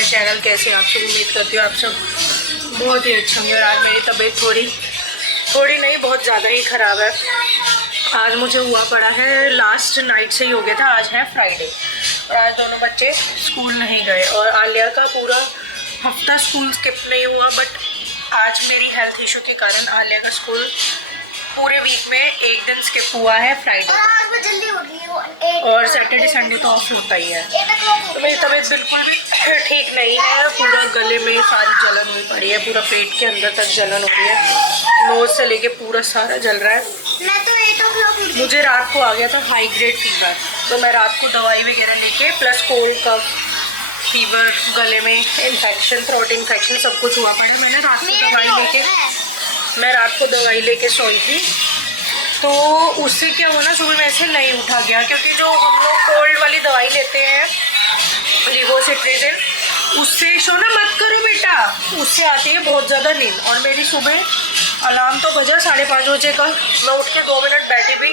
Channel कैसे आप सब, उम्मीद करती हूँ आप सब बहुत ही अच्छे होंगे। और आज मेरी तबीयत थोड़ी नहीं बहुत ज़्यादा ही ख़राब है। आज मुझे हुआ पड़ा है, लास्ट नाइट से ही हो गया था। आज है फ्राइडे और आज दोनों बच्चे स्कूल नहीं गए और आलिया का पूरा हफ्ता स्कूल स्किप नहीं हुआ। बट आज मेरी हेल्थ इशू के कारण आलिया का स्कूल पूरे वीक में एक दिन स्किप हुआ है, फ्राइडे, और सैटरडे संडे तो ऑफ होता ही है। तो मेरी तबीयत बिल्कुल भी ठीक नहीं है। पूरा गले में सारी जलन हुई पड़ी है, पूरा पेट के अंदर तक जलन हो रही है, नोज से लेके पूरा सारा जल रहा है। मुझे रात को आ गया था हाई ग्रेड फीवर, तो मैं रात को दवाई वगैरह लेके प्लस कोल्ड कफ फीवर, गले में इन्फेक्शन, थ्रोट इन्फेक्शन सब कुछ हुआ पड़ा। मैं रात को दवाई लेके सोई थी, तो उससे क्या हुआ ना, सुबह में ऐसे नहीं उठा गया, क्योंकि जो हम लोग कोल्ड वाली दवाई लेते हैं लिवोसिट्रेजिन, उससे सोना मत करो बेटा, उससे आती है बहुत ज़्यादा नींद। और मेरी सुबह अलार्म तो बजा 5:30 बजे का, मैं उठ के 2 मिनट बैठी भी,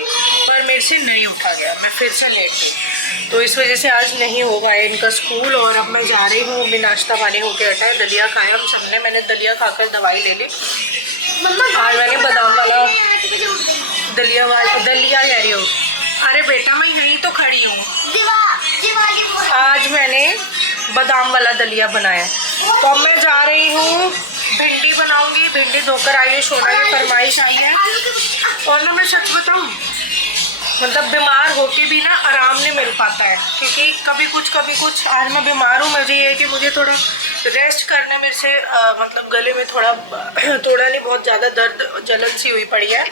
पर मेरे से नहीं उठा गया, मैं फिर से लेट गई। तो इस वजह से आज नहीं हो पाया इनका स्कूल। और अब मैं जा रही हूँ, अभी नाश्ता पानी होके हटा है, दलिया खाया हम सबने, मैंने दलिया खाकर दवाई ले ली। आज मैंने बादाम वाला दलिया कह रही हूँ, अरे बेटा मैं यहीं तो खड़ी हूँ। आज मैंने बादाम वाला दलिया बनाया। तो अब मैं जा रही हूँ, भिंडी बनाऊंगी, भिंडी धोकर आई है, सोना की फरमाइश आई है। और ना मैं सच बताऊँ, मतलब बीमार होके भी ना आराम नहीं मिल पाता है, क्योंकि कभी कुछ। आज मैं बीमार हूँ, मुझे ये है कि मुझे थोड़ा रेस्ट करने में से मतलब गले में थोड़ा नहीं बहुत ज़्यादा दर्द जलन सी हुई पड़ी है,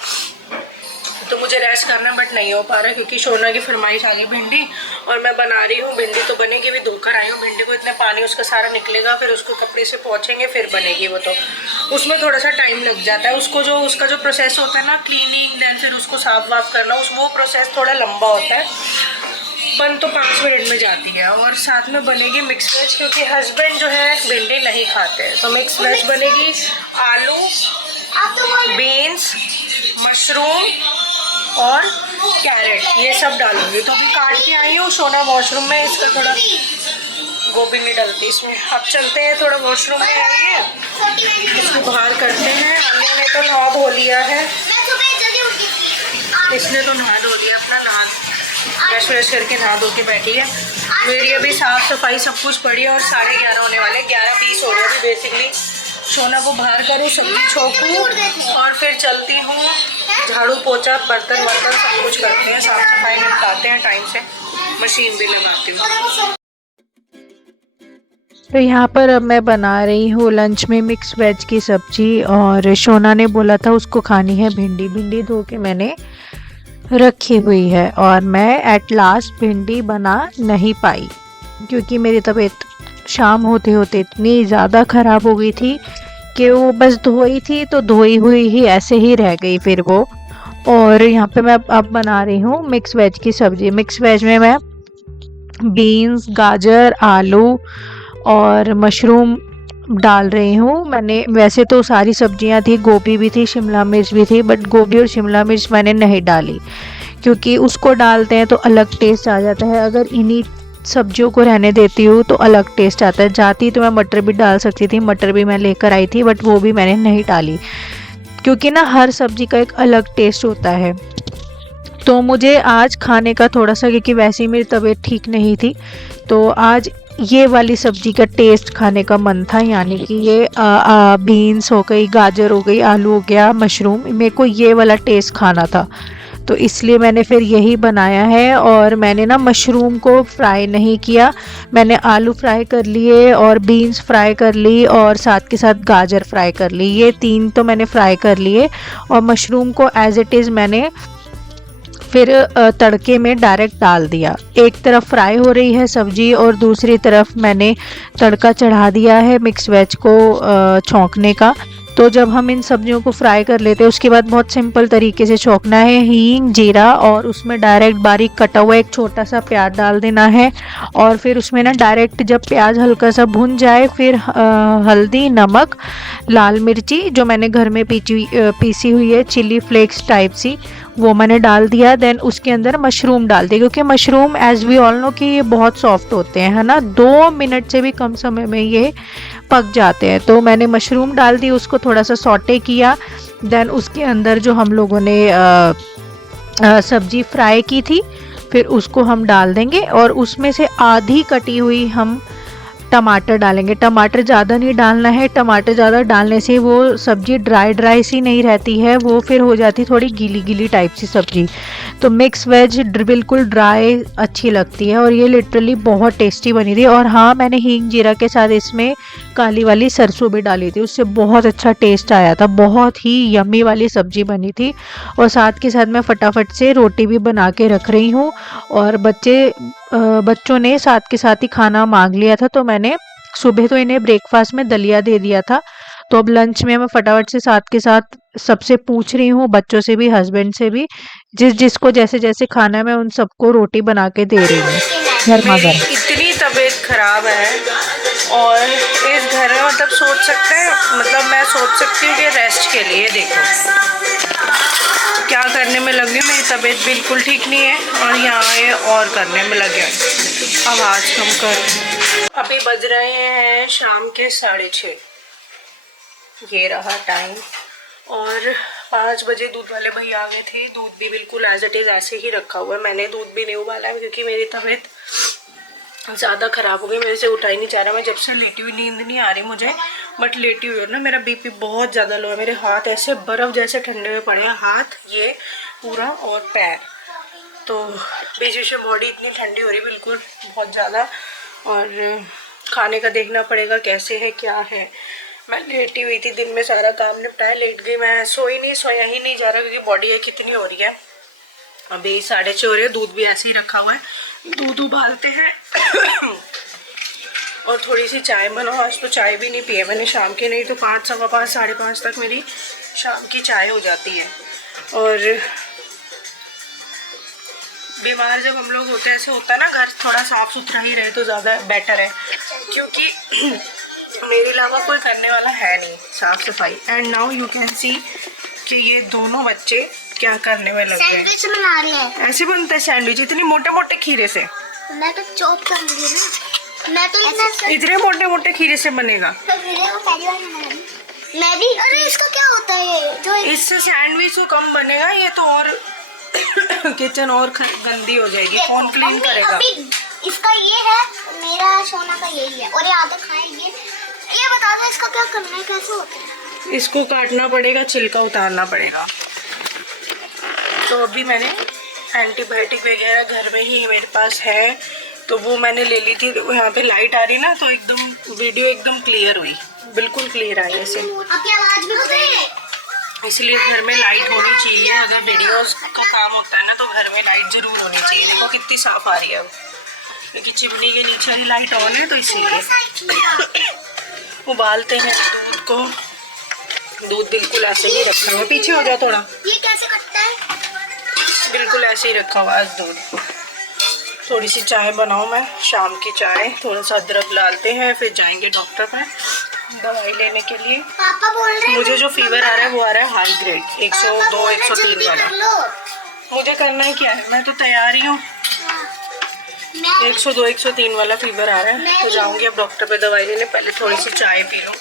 तो मुझे रेस्ट करना बट नहीं हो पा रहा, क्योंकि सोना की फरमाइश आ गई भिंडी। और मैं बना रही हूँ, भिंडी तो बनेगी, भी धोकर आई हूँ। भिंडी को इतने पानी उसका सारा निकलेगा, फिर उसको कपड़े से पोंछेंगे, फिर बनेगी वो, तो उसमें थोड़ा सा टाइम लग जाता है। उसका जो प्रोसेस होता है ना, क्लीनिंग, देन फिर उसको साफ वाफ करना, वो प्रोसेस थोड़ा लंबा होता है। बन तो 5 मिनट में जाती है। और साथ में बनेगी मिक्स वेज, क्योंकि हस्बैंड जो है भिंडी नहीं खाते हैं, तो मिक्स वेज बनेगी। आलू, बीन्स, मशरूम और कैरेट, ये सब डालूंगी। तो अभी काट के आई हूँ, सोना वॉशरूम में, इसका थोड़ा गोभी नहीं डलती इसमें। अब चलते हैं, थोड़ा वॉशरूम में आइए, इसको बाहर करते हैं। आलिया ने तो नहा धो लिया है, इसने तो नहा धो लिया अपना, ब्रश व्रश करके नहा धो के बैठी है। मेरी अभी साफ़ सफाई सब कुछ पड़ी है और 11:30 होने वाले, 11:20 हो रहे हैं बेसिकली। सोना को बाहर करूँ, सब्जी छोकूँ और फिर चलती हूँ, झाड़ू पोछा बर्तन सब कुछ करते हैं, साफ़ सफाई निपटाते हैं टाइम से, मशीन भी लगाती हूँ। तो यहाँ पर अब मैं बना रही हूँ लंच में मिक्स वेज की सब्जी, और सोना ने बोला था उसको खानी है भिंडी धो के मैंने रखी हुई है। और मैं एट लास्ट भिंडी बना नहीं पाई, क्योंकि मेरी तबीयत शाम होते होते इतनी ज़्यादा ख़राब हो गई थी कि वो बस धोई थी तो धोई हुई ही ऐसे ही रह गई फिर वो। और यहाँ पे मैं अब बना रही हूँ मिक्स वेज की सब्ज़ी। मिक्स वेज में मैं बीन्स, गाजर, आलू और मशरूम डाल रही हूँ। मैंने वैसे तो सारी सब्जियाँ थी, गोभी भी थी, शिमला मिर्च भी थी, बट गोभी और शिमला मिर्च मैंने नहीं डाली, क्योंकि उसको डालते हैं तो अलग टेस्ट आ जाता है। अगर इन्हीं सब्जियों को रहने देती हूँ तो अलग टेस्ट आता है। जाती तो मैं मटर भी डाल सकती थी, मटर भी मैं लेकर आई थी, बट वो भी मैंने नहीं डाली, क्योंकि ना हर सब्जी का एक अलग टेस्ट होता है। तो मुझे आज खाने का थोड़ा सा, क्योंकि वैसे ही मेरी तबीयत ठीक नहीं थी, तो आज ये वाली सब्जी का टेस्ट खाने का मन था। यानी कि ये बीन्स हो गई, गाजर हो गई, आलू हो गया, मशरूम, मेरे को ये वाला टेस्ट खाना था। तो इसलिए मैंने फिर यही बनाया है। और मैंने ना मशरूम को फ्राई नहीं किया, मैंने आलू फ्राई कर लिए और बीन्स फ्राई कर ली और साथ के साथ गाजर फ्राई कर ली। ये 3 तो मैंने फ्राई कर लिए और मशरूम को एज इट इज़ मैंने फिर तड़के में डायरेक्ट डाल दिया। एक तरफ फ्राई हो रही है सब्जी और दूसरी तरफ मैंने तड़का चढ़ा दिया है मिक्स वेज को छौंकने का। तो जब हम इन सब्जियों को फ्राई कर लेते हैं उसके बाद बहुत सिंपल तरीके से छौंकना है, हींग जीरा और उसमें डायरेक्ट बारीक कटा हुआ एक छोटा सा प्याज डाल देना है। और फिर उसमें ना डायरेक्ट जब प्याज हल्का सा भुन जाए फिर हल्दी नमक लाल मिर्ची जो मैंने घर में पीसी हुई है चिली फ्लेक्स टाइप सी वो मैंने डाल दिया। देन उसके अंदर मशरूम डाल दिया क्योंकि mushroom as we all know कि ये बहुत सॉफ्ट होते हैं, है ना, 2 मिनट से भी कम समय में ये पक जाते हैं। तो मैंने मशरूम डाल दी, उसको थोड़ा सा सॉटे किया। देन उसके अंदर जो हम लोगों ने सब्जी फ्राई की थी फिर उसको हम डाल देंगे और उसमें से आधी कटी हुई हम टमाटर डालेंगे। टमाटर ज़्यादा नहीं डालना है, टमाटर ज़्यादा डालने से वो सब्ज़ी ड्राई सी नहीं रहती है, वो फिर हो जाती थोड़ी गीली गीली टाइप सी सब्ज़ी। तो मिक्स वेज बिल्कुल ड्राई अच्छी लगती है और ये लिटरली बहुत टेस्टी बनी थी। और हाँ, मैंने हींग जीरा के साथ इसमें काली वाली सरसों भी डाली थी, उससे बहुत अच्छा टेस्ट आया था, बहुत ही यम्मी वाली सब्ज़ी बनी थी। और साथ के साथ मैं फटाफट से रोटी भी बना के रख रही हूँ और बच्चों ने साथ के साथ ही खाना मांग लिया था। तो मैंने सुबह तो इन्हें ब्रेकफास्ट में दलिया दे दिया था, तो अब लंच में मैं फटाफट से साथ के साथ सबसे पूछ रही हूँ, बच्चों से भी हस्बैंड से भी, जिसको जैसे जैसे खाना है मैं उन सबको रोटी बना के दे रही हूँ। मेरी इतनी तबीयत खराब है और इस घर में मतलब सोच सकते हैं, मतलब मैं सोच सकती हूँ कि रेस्ट के लिए देखो क्या करने में लगी हूँ। मेरी तबीयत बिल्कुल ठीक नहीं है और यहाँ ये और करने में लगे हैं। आवाज़ कम कर। अभी बज रहे हैं शाम के 6:30, ये रहा टाइम। और 5 बजे दूध वाले भैया आ गए थे, दूध भी बिल्कुल एज इट इज़ ऐसे ही रखा हुआ है। मैंने दूध भी नहीं उबाला है क्योंकि मेरी तबीयत ज़्यादा ख़राब हो गई, मेरे से उठा ही नहीं जा रहा। मैं जब से लेटी हुई, नींद नहीं आ रही मुझे, बट लेटी हुई है ना, मेरा बीपी बहुत ज़्यादा लो है। मेरे हाथ ऐसे बर्फ़ जैसे ठंडे हुए पड़े हैं, हाथ ये पूरा और पैर। तो बीच बीच में बॉडी इतनी ठंडी हो रही बिल्कुल बहुत ज़्यादा। और खाने का देखना पड़ेगा कैसे है क्या है। मैं लेटी हुई थी, दिन में सारा काम निपटाया, लेट गई। मैं सोया ही नहीं जा रहा क्योंकि बॉडी है कितनी हो रही है। अभी 6:30 हो रही है, दूध भी ऐसे ही रखा हुआ है, दूध उबालते हैं और थोड़ी सी चाय बनाओ। आज तो चाय भी नहीं पी है मैंने शाम की, नहीं तो 5, 5:15, 5:30 तक मेरी शाम की चाय हो जाती है। और बीमार जब हम लोग होते हैं, ऐसे होता है ना, घर थोड़ा साफ़ सुथरा ही रहे तो ज़्यादा बेटर है, क्योंकि मेरे अलावा कोई करने वाला है नहीं साफ़ सफाई। And now you can see कि ये दोनों बच्चे क्या करने में लग गए। सैंडविच बना रहे। ऐसे बनता है सैंडविच इतनी मोटे मोटे खीरे से? मैं तो चॉप कर लूंगी ना, मैं तो इतने मोटे मोटे खीरे से बनेगा? तो खीरे को पहली बार बना रही हूं। मैं भी। अरे इसका क्या होता है ये जो इससे सैंडविच तो कम बनेगा, ये तो और किचन और गंदी हो जाएगी, कौन क्लीन करेगा? अभी इसका ये है, मेरा सोना का यही है और ये आधा खाएंगे। ये बता दो इसका क्या करना है, कैसे होता है? इसको काटना पड़ेगा, छिलका उतारना पड़ेगा। तो अभी मैंने एंटीबायोटिक वगैरह घर में ही मेरे पास है, तो वो मैंने ले ली थी। यहाँ पे लाइट आ रही ना, तो एकदम वीडियो एकदम क्लियर हुई, बिल्कुल क्लियर आई ऐसे। आपकी आवाज भी बदल, इसलिए घर में लाइट होनी चाहिए। अगर वीडियोस का काम होता है ना तो घर में लाइट जरूर होनी चाहिए। देखो कितनी साफ आ रही है अब, क्योंकि चिमनी के नीचे ही लाइट ऑन है, तो इसलिए उबालते हैं दूध को। दूध बिल्कुल ऐसे ही रखा हुआ, पीछे हो जाओ थोड़ा। ये कैसे कटता है? बिल्कुल ऐसे ही रखा हुआ है दूध। थोड़ी सी चाय बनाऊँ मैं, शाम की चाय, थोड़ा सा अदरक डालते हैं, फिर जाएंगे डॉक्टर पे दवाई लेने के लिए। पापा बोल रहे हैं मुझे जो फीवर आ रहा है वो आ रहा है हाई ग्रेड, 102 103 वाला। मुझे करना है क्या है, मैं तो तैयार ही हूँ। 102 103 वाला फीवर आ रहा है, तो जाऊंगी अब डॉक्टर पे दवाई लेने। पहले थोड़ी सी चाय पी लूँ।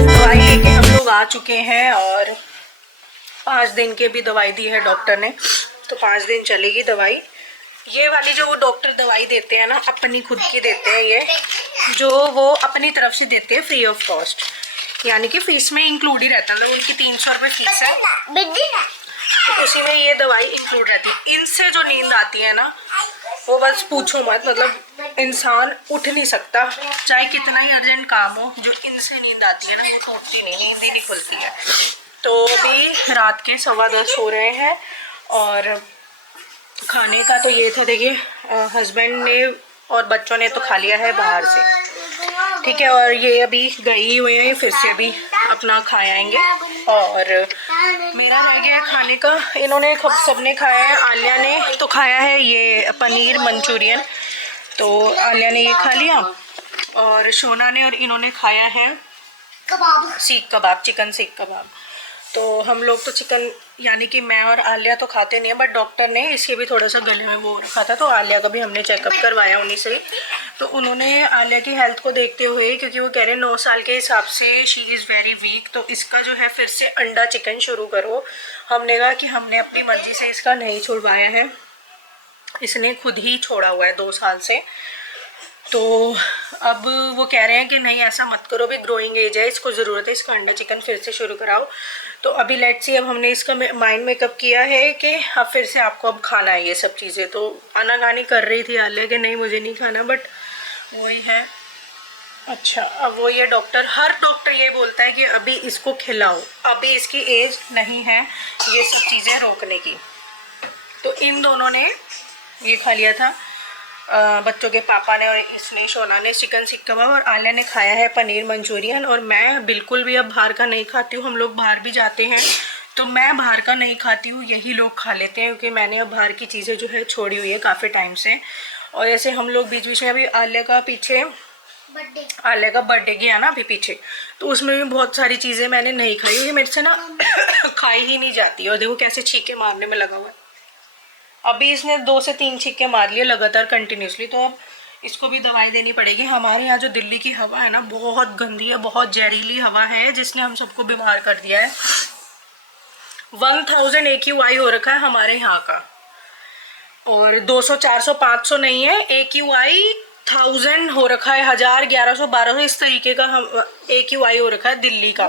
दवाई लेके हम लोग आ चुके हैं और 5 दिन की भी दवाई दी है डॉक्टर ने, तो 5 दिन चलेगी दवाई। ये वाली जो वो डॉक्टर दवाई देते हैं ना, अपनी खुद की देते हैं, ये जो वो अपनी तरफ से देते हैं फ्री ऑफ कॉस्ट, यानी कि फीस में इंक्लूड ही रहता है। मतलब उनकी 300 रुपये फीस है, तो उसी में ये दवाई इंक्लूड रहती है। इनसे जो नींद आती है ना, वो बस पूछो मत, मतलब इंसान उठ नहीं सकता, चाहे कितना ही अर्जेंट काम हो, जो इनसे नींद आती है ना वो टूटती नहीं, नींद ही नहीं खुलती है। तो अभी रात के 10:15 हो रहे हैं, और खाने का तो ये था, देखिए हस्बैंड ने और बच्चों ने तो खा लिया है बाहर से, ठीक है, और ये अभी गई हुए हैं, फिर से अभी अपना खा आएंगे। और मेरा रह गया खाने का, इन्होंने सबने खाया है। आलिया ने तो खाया है ये पनीर मंचूरियन, तो आलिया ने ये खा लिया, और शोना ने और इन्होंने खाया है सीख कबाब, चिकन सीख कबाब। तो हम लोग तो चिकन, यानी कि मैं और आलिया तो खाते नहीं है, बट डॉक्टर ने इसके भी थोड़ा सा गले में वो रखा था, तो आलिया का भी हमने चेकअप करवाया उन्हीं से। तो उन्होंने आलिया की हेल्थ को देखते हुए, क्योंकि वो कह रहे हैं 9 साल के हिसाब से शी इज़ वेरी वीक, तो इसका जो है फिर से अंडा चिकन शुरू करो। हमने कहा कि हमने अपनी मर्जी से इसका नहीं छुड़वाया है, इसने खुद ही छोड़ा हुआ है 2 साल से। तो अब वो कह रहे हैं कि नहीं ऐसा मत करो, भी ग्रोइंग एज है, इसको ज़रूरत है, इसका अंडा चिकन फिर से शुरू कराओ। तो अभी लेट्स सी, अब हमने इसका माइंड मेकअप किया है कि अब फिर से आपको अब खाना है ये सब चीज़ें। तो आनाकानी कर रही थी आलिया कि नहीं मुझे नहीं खाना, बट वही है। अच्छा, अब वो ये डॉक्टर, हर डॉक्टर ये बोलता है कि अभी इसको खिलाओ, अभी इसकी एज नहीं है ये सब चीज़ें रोकने की। तो इन दोनों ने ये खा लिया था, बच्चों के पापा ने और इसने, शोना ने चिकन सीख कबाब, और आलिया ने खाया है पनीर मंचूरियन। और मैं बिल्कुल भी अब बाहर का नहीं खाती हूँ, हम लोग बाहर भी जाते हैं तो मैं बाहर का नहीं खाती हूँ, यही लोग खा लेते हैं, क्योंकि मैंने अब बाहर की चीज़ें जो है छोड़ी हुई है काफ़ी टाइम से। और ऐसे हम लोग बीच बीच में, अभी आलिया का बर्थडे गया ना अभी पीछे, तो उसमें भी बहुत सारी चीज़ें मैंने नहीं खाई, क्योंकि मेरे से ना खाई ही नहीं जाती। और देखो कैसे छींके मारने में लगा हुआ है, अभी इसने 2 से 3 छींके मार लिए लगातार कंटिन्यूसली। तो अब इसको भी दवाई देनी पड़ेगी। हमारे यहाँ जो दिल्ली की हवा है ना, बहुत गंदी है, बहुत जहरीली हवा है, जिसने हम सबको बीमार कर दिया है। 1000 AQI हो रखा है हमारे यहाँ का, और 200 400 500 नहीं है, AQI 1000 हो रखा है, 1000 1100 1200 इस तरीके का हम AQI हो रखा है दिल्ली का।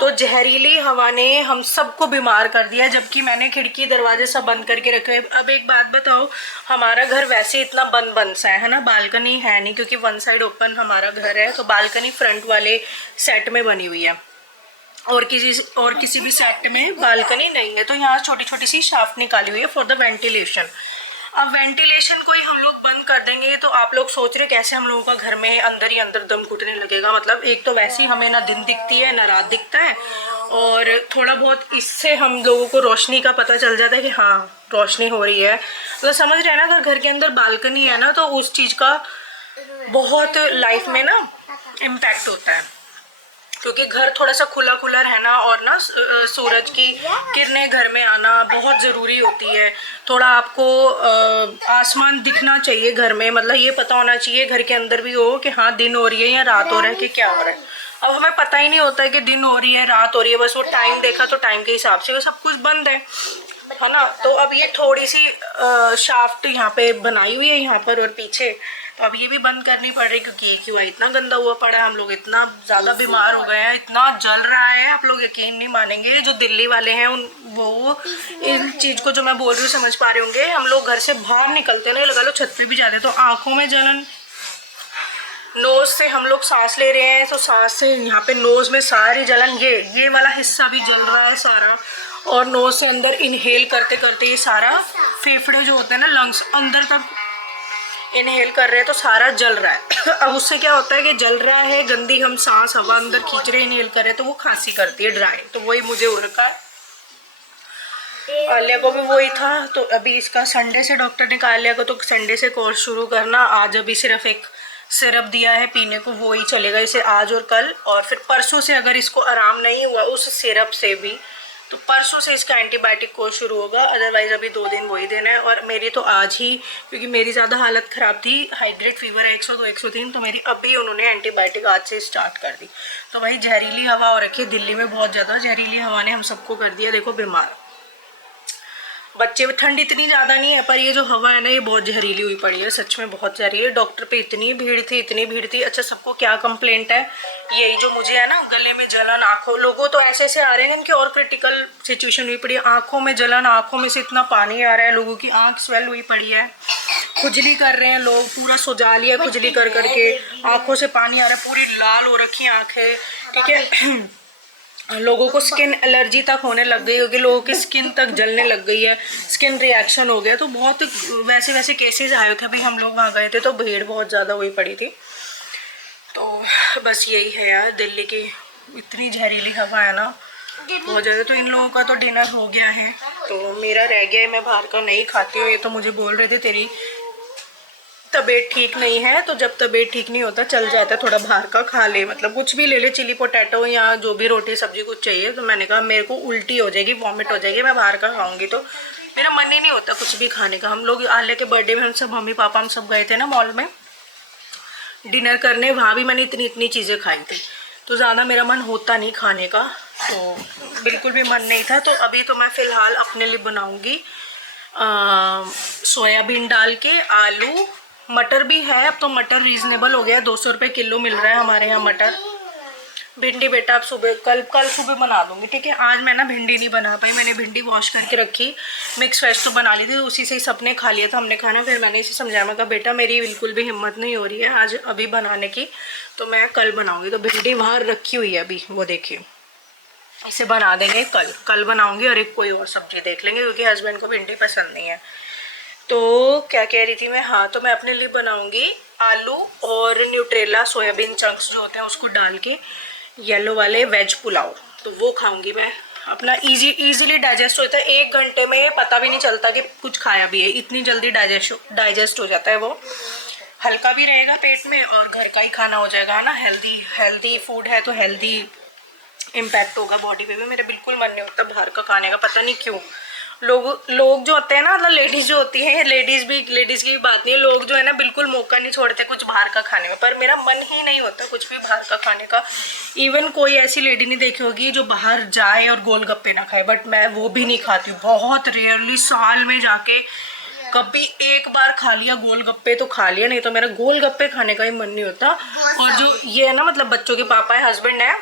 तो जहरीली हवा ने हम सबको बीमार कर दिया, जबकि मैंने खिड़की दरवाजे सब बंद करके रखे। अब एक बात बताओ, हमारा घर वैसे इतना बंद सा है ना, बालकनी है नहीं, क्योंकि 1 साइड ओपन हमारा घर है, तो बालकनी फ्रंट वाले सेट में बनी हुई है, और किसी भी सेट में बालकनी नहीं है। तो यहाँ छोटी छोटी सी शाफ्ट निकाली हुई है फॉर द वेंटिलेशन। अब वेंटिलेशन को ही हम लोग बंद कर देंगे, तो आप लोग सोच रहे कैसे हम लोगों का घर में अंदर ही अंदर दम घुटने लगेगा। मतलब एक तो वैसे ही हमें ना दिन दिखती है ना रात दिखता है, और थोड़ा बहुत इससे हम लोगों को रोशनी का पता चल जाता है कि हाँ रोशनी हो रही है। मतलब समझ रहे हैं ना, अगर घर के अंदर बालकनी है ना, तो उस चीज़ का बहुत लाइफ में ना इम्पैक्ट होता है, क्योंकि घर थोड़ा सा खुला खुला रहना और ना सूरज की किरणें घर में आना बहुत ज़रूरी होती है। थोड़ा आपको आसमान दिखना चाहिए घर में, मतलब ये पता होना चाहिए घर के अंदर भी हो कि हाँ दिन हो रही है या रात हो रहा है कि क्या हो रहा है। अब हमें पता ही नहीं होता है कि दिन हो रही है रात हो रही है, बस वो टाइम देखा तो टाइम के हिसाब से वो सब कुछ बंद है ना। तो अब ये थोड़ी सी शाफ्ट यहाँ पे बनाई हुई है यहाँ पर और पीछे, तो अब ये भी बंद करनी पड़ रही, क्योंकि AQI इतना गंदा हुआ पड़ा है, हम लोग इतना ज़्यादा बीमार हो गए हैं, इतना जल रहा है, आप लोग यकीन नहीं मानेंगे। जो दिल्ली वाले हैं वो इन चीज़ को जो मैं बोल रही हूँ समझ पा रहे होंगे। हम लोग घर से बाहर निकलते ना, लगा लो छत पे भी जाते तो आँखों में जलन, नोज से हम लोग सांस ले रहे हैं तो सांस से यहाँ पे नोज में सारी जलन, ये वाला हिस्सा भी जल रहा है सारा, और नोज से अंदर इनहेल करते करते ये सारा फेफड़े जो होते हैं ना, लंग्स अंदर तक इनहेल कर रहे हैं तो सारा जल रहा है। अब उससे क्या होता है कि जल रहा है, गंदी हम सांस हवा अंदर खींच रहे इनहेल कर रहे हैं, तो वो खांसी करती है ड्राई। तो वही मुझे हो रखा है, आलिया को भी वही था। तो अभी इसका संडे से डॉक्टर ने कहा आलिया को तो संडे से कोर्स शुरू करना। आज अभी सिर्फ एक सिरप दिया है पीने को, वो ही चलेगा इसे आज और कल, और फिर परसों से अगर इसको आराम नहीं हुआ उस सिरप से भी, तो परसों से इसका एंटीबायोटिक कोर्स शुरू होगा। अदरवाइज अभी 2 दिन वही देना है। और मेरी तो आज ही, क्योंकि मेरी ज़्यादा हालत ख़राब थी, हाइड्रेट फीवर है 102 103, तो मेरी अभी उन्होंने एंटीबायोटिक आज से स्टार्ट कर दी। तो भाई जहरीली हवा हो रखी है दिल्ली में, बहुत ज़्यादा जहरीली हवा ने हम सबको कर दिया देखो बीमार। बच्चे ठंड इतनी ज़्यादा नहीं है, पर ये जो हवा है ना ये बहुत जहरीली हुई पड़ी है, सच में बहुत जहरीली है। डॉक्टर पे इतनी भीड़ थी। अच्छा, सबको क्या कंप्लेंट है, यही जो मुझे है ना, गले में जलन, आंखों, लोगों तो ऐसे आ रहे हैं इनकी और क्रिटिकल सिचुएशन हुई पड़ी है, आंखों में जलन, आंखों में से इतना पानी आ रहा है, लोगों की आंख स्वेल हुई पड़ी है, खुजली कर रहे हैं लोग, पूरा सुजा लिया खुजली कर करके, आंखों से पानी आ रहा है, पूरी लाल हो रखी आंखें, ठीक है। लोगों को स्किन एलर्जी तक होने लग गई होगी, लोगों की स्किन तक जलने लग गई है, स्किन रिएक्शन हो गया। तो बहुत वैसे केसेस आए थे। अभी हम लोग वहाँ गए थे तो भीड़ बहुत ज़्यादा हुई पड़ी थी। तो बस यही है यार, दिल्ली की इतनी जहरीली हवा है ना बहुत ज़्यादा। तो इन लोगों का तो डिनर हो गया है, तो मेरा रह गया है, मैं बाहर का नहीं खाती हूँ। ये तो मुझे बोल रहे थे तेरी तबीयत ठीक नहीं है, तो जब तबीयत ठीक नहीं होता चल जाता है थोड़ा बाहर का खा ले, मतलब कुछ भी ले ले, चिली पोटैटो या जो भी रोटी सब्जी कुछ चाहिए। तो मैंने कहा मेरे को उल्टी हो जाएगी, वॉमिट हो जाएगी, मैं बाहर का खाऊंगी तो मेरा मन ही नहीं होता कुछ भी खाने का। हम लोग आले के बर्थडे में हम सब, मम्मी पापा हम सब गए थे ना मॉल में डिनर करने, वहाँ भी मैंने इतनी चीज़ें खाई थी, तो ज़्यादा मेरा मन होता नहीं खाने का, तो बिल्कुल भी मन नहीं था। तो अभी तो मैं फ़िलहाल अपने लिए बनाऊँगी सोयाबीन डाल के, आलू, मटर भी है, अब तो मटर रीजनेबल हो गया, 200 रुपये किलो मिल रहा है हमारे यहाँ मटर। भिंडी बेटा आप सुबह कल सुबह बना दूँगी, ठीक है। आज मैं ना भिंडी नहीं बना पाई, मैंने भिंडी वॉश करके रखी, मिक्स वेज तो बना ली थी, उसी से ही सबने खा लिया था हमने खाना। फिर मैंने इसे समझाया, मैं कहा बेटा मेरी बिल्कुल भी हिम्मत नहीं हो रही है आज अभी बनाने की, तो मैं कल बनाऊँगी। तो भिंडी वहाँ रखी हुई है अभी, वो देखिए, इसे बना देंगे कल बनाऊँगी, और एक कोई और सब्जी देख लेंगे क्योंकि हस्बैंड को भिंडी पसंद नहीं है। तो क्या कह रही थी मैं, हाँ, तो मैं अपने लिए बनाऊंगी आलू और न्यूट्रेला सोयाबीन चंक्स जो होते हैं उसको डाल के येलो वाले वेज पुलाव, तो वो खाऊंगी मैं। अपना इजीली डाइजेस्ट होता है, 1 घंटे में पता भी नहीं चलता कि कुछ खाया भी है, इतनी जल्दी डाइजेस्ट हो जाता है वो, हल्का भी रहेगा पेट में और घर का ही खाना हो जाएगा, है ना। हेल्दी फूड है तो हेल्दी इम्पैक्ट होगा बॉडी पे भी। मेरा बिल्कुल मन नहीं होता बाहर का खाने का, पता नहीं क्यों। लोग जो होते हैं ना, मतलब लेडीज़ जो होती हैं, लेडीज़ की भी बात नहीं है, लोग जो है ना बिल्कुल मौका नहीं छोड़ते कुछ बाहर का खाने में, पर मेरा मन ही नहीं होता कुछ भी बाहर का खाने का। इवन कोई ऐसी लेडी नहीं देखी होगी जो बाहर जाए और गोलगप्पे ना खाए, बट मैं वो भी नहीं खाती हूँ, बहुत रेयरली, साल में जाके कभी एक बार खा लिया गोलगप्पे तो खा लिया, नहीं तो मेरा गोलगप्पे खाने का ही मन नहीं होता। और जो ये है ना, मतलब बच्चों के पापा है, हस्बैंड है,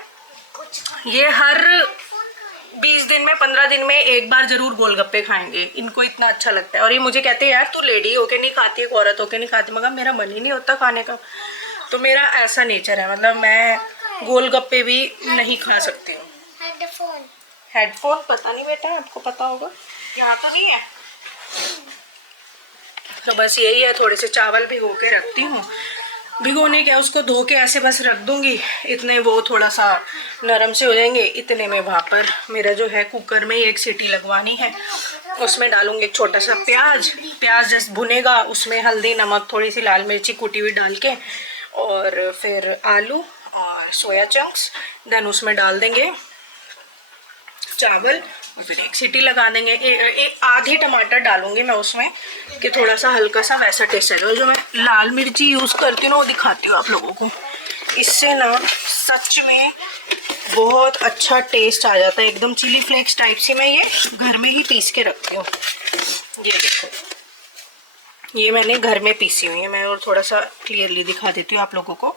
ये हर 20 दिन में 15 दिन में एक बार जरूर गोलगप्पे खाएंगे, इनको इतना अच्छा लगता है। और ये मुझे कहते हैं यार तू लेडी होके नहीं खाती, एक औरत होके नहीं खाती, मगर मेरा मन ही नहीं होता खाने का। तो मेरा ऐसा नेचर है, मतलब मैं गोलगप्पे भी नहीं खा सकती हूँ। हेडफोन पता नहीं बेटा, आपको पता होगा, यहाँ तो नहीं है। तो बस यही है, थोड़े से चावल भिगो के रखती हूँ, भिगोने क्या, उसको धो के ऐसे बस रख दूंगी, इतने वो थोड़ा सा नरम से हो जाएंगे। इतने में वहाँ पर मेरा जो है कुकर में 1 सीटी लगवानी है, उसमें डालूंगी एक छोटा सा प्याज जैसे भुनेगा, उसमें हल्दी, नमक, थोड़ी सी लाल मिर्ची कुटी हुई डाल के, और फिर आलू और सोया चंक्स, देन उसमें डाल देंगे चावल, फिर 1 सीटी लगा देंगे। आधी टमाटर डालूंगी मैं उसमें कि थोड़ा सा हल्का सा वैसा टेस्ट आएगा। जो मैं लाल मिर्ची यूज़ करती हूँ ना वो दिखाती हूँ आप लोगों को, इससे ना सच में बहुत अच्छा टेस्ट आ जाता है, एकदम चिली फ्लेक्स टाइप से। मैं ये घर में ही पीस के रखती हूँ, ये देखो, ये मैंने घर में पीसी हुई है, मैं और थोड़ा सा क्लियरली दिखा देती हूँ आप लोगों को।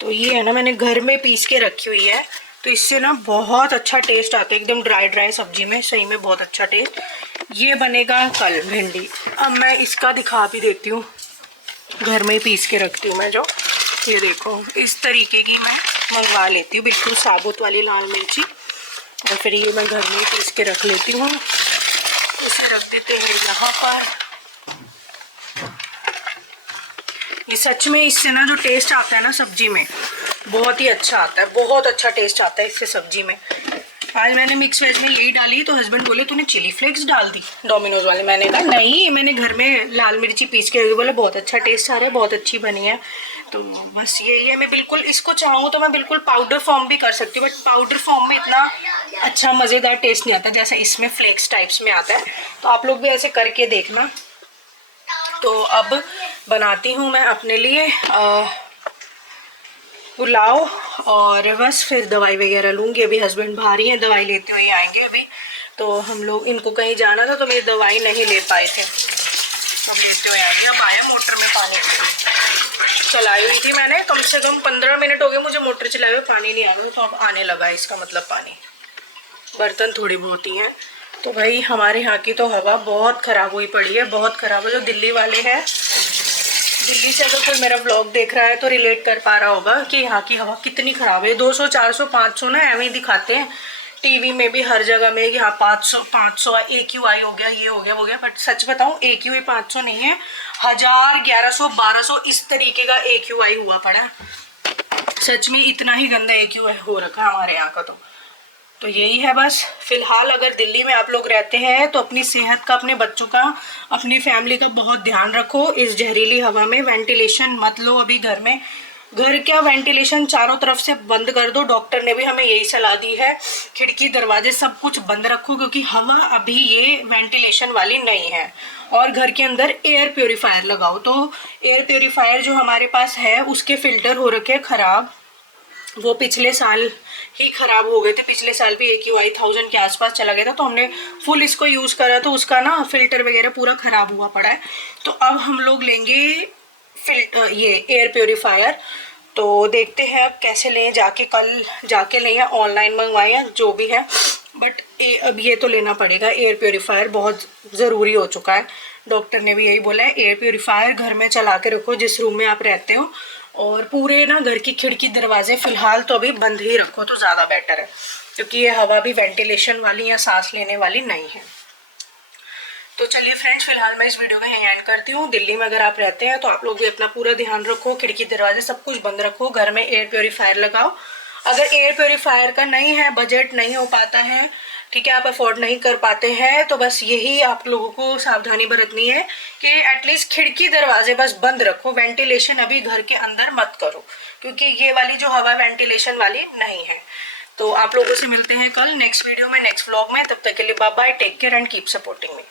तो ये है ना, मैंने घर में पीस के रखी हुई है, तो इससे ना बहुत अच्छा टेस्ट आता है, एकदम ड्राई सब्जी में, सही में बहुत अच्छा टेस्ट। ये बनेगा कल भिंडी। अब मैं इसका दिखा भी देती हूँ, घर में ही पीस के रखती हूँ मैं, जो ये देखो इस तरीके की मैं मंगवा लेती हूँ, बिल्कुल साबुत वाली लाल मिर्ची, और फिर ये मैं घर में ही पीस के रख लेती हूँ। इसे रख देते हैं यहाँ पर। ये सच में इससे ना जो टेस्ट आता है ना सब्जी में, बहुत ही अच्छा आता है, बहुत अच्छा टेस्ट आता है इससे सब्जी में। आज मैंने मिक्स वेज में यही डाली, तो हस्बैंड बोले तूने चिली फ्लेक्स डाल दी डोमिनोज वाले। मैंने कहा नहीं, मैंने घर में लाल मिर्ची पीस के रखी, बोले बहुत अच्छा टेस्ट आ रहा है, बहुत अच्छी बनी है। तो बस यही है, मैं बिल्कुल इसको चाहूँ तो मैं बिल्कुल पाउडर फॉर्म भी कर सकती हूँ, बट पाउडर फॉर्म में इतना अच्छा मज़ेदार टेस्ट नहीं आता जैसा इसमें फ्लेक्स टाइप्स में आता है। तो आप लोग भी ऐसे करके देखना। तो अब बनाती हूँ मैं अपने लिए पुलाव, और बस फिर दवाई वगैरह लूँगी। अभी हस्बैंड बाहर ही हैं, दवाई लेते हुए आएंगे अभी। तो हम लोग इनको कहीं जाना था तो मेरी दवाई नहीं ले पाए थे। अब लेते हुए आ गया। अब आया मोटर में पानी, चलाई हुई थी मैंने, कम से कम 15 मिनट हो गए मुझे मोटर चलाए हुए, पानी नहीं आ रहा, तो अब आने लगा है, इसका मतलब पानी। बर्तन थोड़ी बहुत ही हैं। तो भाई हमारे यहाँ की तो हवा बहुत ख़राब हुई पड़ी है, बहुत ख़राब है। जो दिल्ली वाले हैं, दिल्ली से अगर कोई मेरा व्लॉग देख रहा है तो रिलेट कर पा रहा होगा कि यहाँ की हवा कितनी ख़राब है। 200 400 500 ना एवं ही दिखाते हैं टीवी में भी, हर जगह में, यहाँ 500 AQI हो गया, ये हो गया वो गया। बट सच बताऊँ AQI 500 नहीं है, 1000 1100 1200 इस तरीके का AQI हुआ पड़ा। सच में इतना ही गंदा AQI हो रखा है हमारे यहाँ का। तो यही है बस। फिलहाल अगर दिल्ली में आप लोग रहते हैं तो अपनी सेहत का, अपने बच्चों का, अपनी फैमिली का बहुत ध्यान रखो। इस जहरीली हवा में वेंटिलेशन मत लो अभी घर में। घर क्या वेंटिलेशन चारों तरफ से बंद कर दो। डॉक्टर ने भी हमें यही सलाह दी है, खिड़की दरवाजे सब कुछ बंद रखो, क्योंकि हवा अभी ये वेंटिलेशन वाली नहीं है। और घर के अंदर एयर प्योरीफायर लगाओ। तो एयर प्योरीफायर जो हमारे पास है उसके फिल्टर हो रखे ख़राब, वो पिछले साल ही ख़राब हो गए थे। पिछले साल भी AQI 1000 के आसपास चला गया था, तो हमने फुल इसको यूज़ करा तो उसका ना फिल्टर वगैरह पूरा ख़राब हुआ पड़ा है। तो अब हम लोग लेंगे ये एयर प्योरीफायर। तो देखते हैं अब कैसे लें, जाके कल जाके लें या ऑनलाइन मंगवाएं या जो भी है। बट अब ये तो लेना पड़ेगा। एयर प्योरीफायर बहुत ज़रूरी हो चुका है। डॉक्टर ने भी यही बोला है, एयर प्योरीफायर घर में चला के रखो जिस रूम में आप रहते हो, और पूरे ना घर की खिड़की दरवाजे फ़िलहाल तो अभी बंद ही रखो तो ज़्यादा बेटर है, क्योंकि ये हवा भी वेंटिलेशन वाली या सांस लेने वाली नहीं है। तो चलिए फ्रेंड्स, फिलहाल मैं इस वीडियो का यहीं एंड करती हूँ। दिल्ली में अगर आप रहते हैं तो आप लोग भी अपना पूरा ध्यान रखो, खिड़की दरवाजे सब कुछ बंद रखो, घर में एयर प्योरीफायर लगाओ। अगर एयर प्योरीफायर का नहीं है, बजट नहीं हो पाता है, ठीक है, आप अफोर्ड नहीं कर पाते हैं, तो बस यही आप लोगों को सावधानी बरतनी है कि एटलीस्ट खिड़की दरवाजे बस बंद रखो। वेंटिलेशन अभी घर के अंदर मत करो, क्योंकि ये वाली जो हवा वेंटिलेशन वाली नहीं है। तो आप लोगों से मिलते हैं कल नेक्स्ट वीडियो में, नेक्स्ट व्लॉग में। तब तक के लिए bye bye, take care and keep supporting me.